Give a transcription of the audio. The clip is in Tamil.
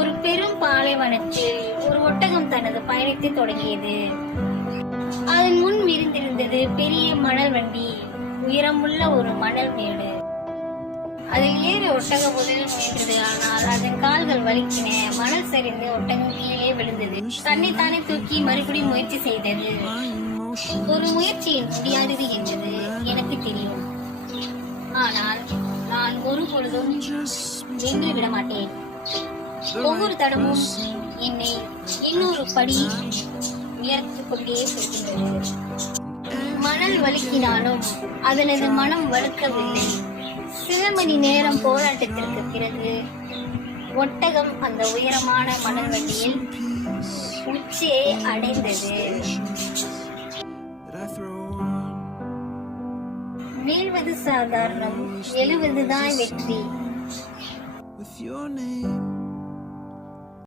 ஒரு பெரும் பாலைவனத்தில் ஒரு ஒட்டகம் தனது பயணத்தை தொடங்கியது. அதன் முன் விரிந்திருந்தது பெரிய மணல் வண்டி, உயரமுள்ள ஒரு மணல் மேடு. அதில் ஏறி ஒட்டகம் முதலில் முயன்றது. ஆனால் அதன் கால்கள் வலிக்கின. மணல் சரிந்து ஒட்டகம் கீழே விழுந்தது. தன்னைத்தானே தூக்கி மறுபடியும் முயற்சி செய்தது. ஒரு முயற்சியில் முடியாதது என்பது எனக்கு தெரியும். ஆனால் நான் ஒரு பொழுதும் நின்று விட மாட்டேன். ஒவ்வொரு தடமும் என்னை இன்னொரு படி உயர்த்திக் கொண்டே செல்கின்றது. மணல் வழுக்கினாலும் அதனது மனம் வழுக்கவில்லை. சில மணி நேரம் போராட்டத்திற்கு பிறகு ஒட்டகம் அந்த உயரமான மணல் வண்டியில் உச்சியை அடைந்தது. வீழ்வது சாதாரணம், எழுவதுதான் வெற்றி.